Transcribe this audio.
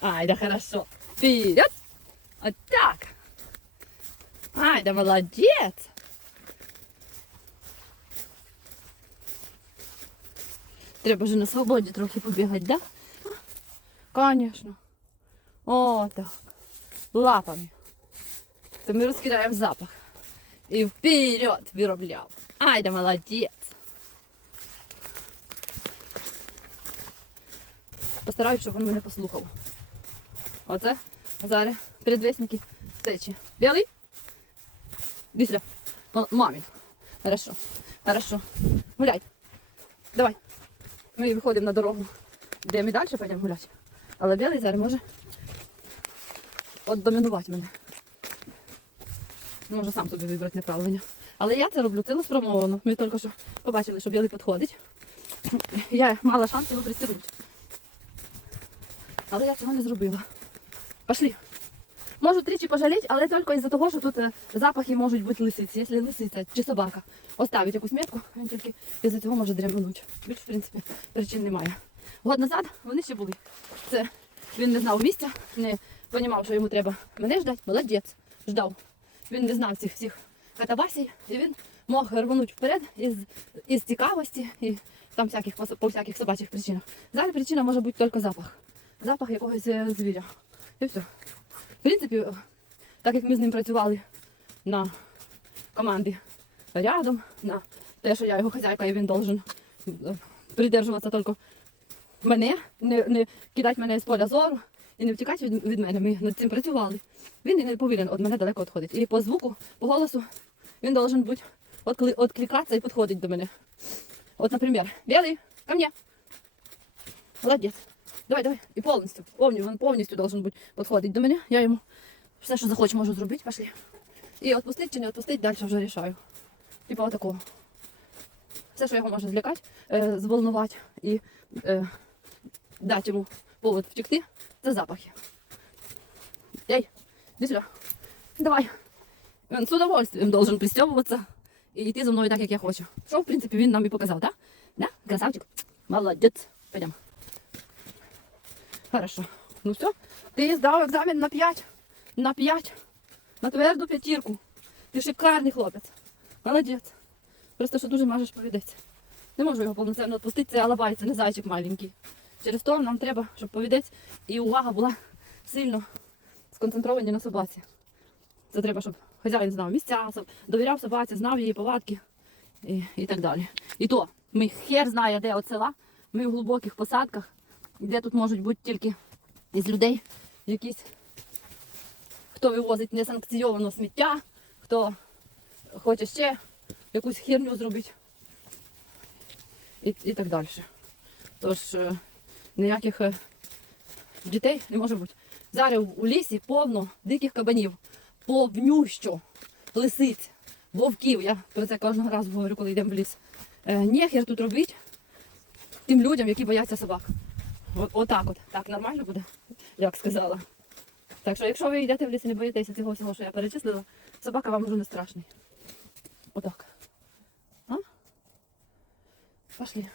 Ай, да хорошо. Вперед. Вот так. Ай, да молодец. Треба же на свободі трохи побігати, да? Конечно. О, так. Лапами. То ми розкидаємо запах. І вперед виробляв. Ай, да молодець. Постараюсь, щоб він мене послухав. Оце зараз передвісники течі. Білий? Сюди. Мамі. Хорошо. Хорошо. Гуляй. Давай. Ми виходимо на дорогу, де ми далі підемо гуляти. Але білий зараз може домінувати мене. Може сам собі вибрати направлення. Але я це роблю цілеспрямовано. Ми тільки що побачили, що білий підходить. Я мала шанс його пристегнути. Але я цього не зробила. Пошли. Можу тричі пожаліти, але тільки із-за того, що тут е, запахи можуть бути лисиці. Якщо лисиця чи собака оставить якусь метку, він тільки із-за цього може дремануть. Більш, в принципі, причин немає. Год назад вони ще були. Це він не знав місця, не розумів, що йому треба мене ждати. Молодець, ждав. Він не знав цих всіх катабасій, і він мог рванути вперед із, із цікавості і там всяких, по, по всяких собачих причинах. Зараз причина може бути тільки запах. Запах якогось е, звіря. І все. В принципі, так як ми з ним працювали на команді рядом, на те, що я його хазяйка, і він должен е, придержуватися тільки мене, не, не кидати мене з поля зору і не втікати від, від мене. Ми над цим працювали. Він і не повинен від мене далеко відходити. І по звуку, по голосу він должен бути відкли- відкликатися і підходити до мене. От, наприклад, білий, ко мне. Молодець. Давай, давай. І повністю. Повністю, він повністю должен бути підходити до мене. Я йому все, що захочу, можу зробити. Пошли. І відпустити чи не відпустити, далі вже рішаю. Типа отакого. Все, що його може злякати, е, зволнувати і е, дати йому повод втекти, це запахи. Ей, іди сюди. Давай. Він з удовольствием должен пристебуватися і йти за мною так, як я хочу. Що, в принципі, він нам і показав, так? Да? Да? Красавчик. Молодець. Пойдем. Хорошо. Ну все, ти здав екзамен на 5. На 5. На тверду п'ятірку. Ти шикарний хлопець. Молодець. Просто що дуже можеш повідеться. Не можу його повноцінно відпустити, це алабай, це не зайчик маленький. Через то нам треба, щоб повідець і увага була сильно сконцентровані на собаці. Це треба, щоб хазяїн знав місця, довіряв собаці, знав її повадки і, і так далі. І то ми хер знає, де от села, ми в глибоких посадках, де тут можуть бути тільки із людей якісь, хто вивозить несанкційовано сміття, хто хоче ще якусь херню зробити і, і так далі. Тож е, ніяких е, дітей не може бути. Зараз у лісі повно диких кабанів, повнющо лисиць, вовків. Я про це кожного разу говорю, коли йдемо в ліс. Е, Нехер тут робить тим людям, які бояться собак. От, отак от. Так нормально буде, як сказала. Так що, якщо ви йдете в ліс і не боїтеся цього всього, що я перечислила, собака вам вже не страшний. Отак. А? Пошли.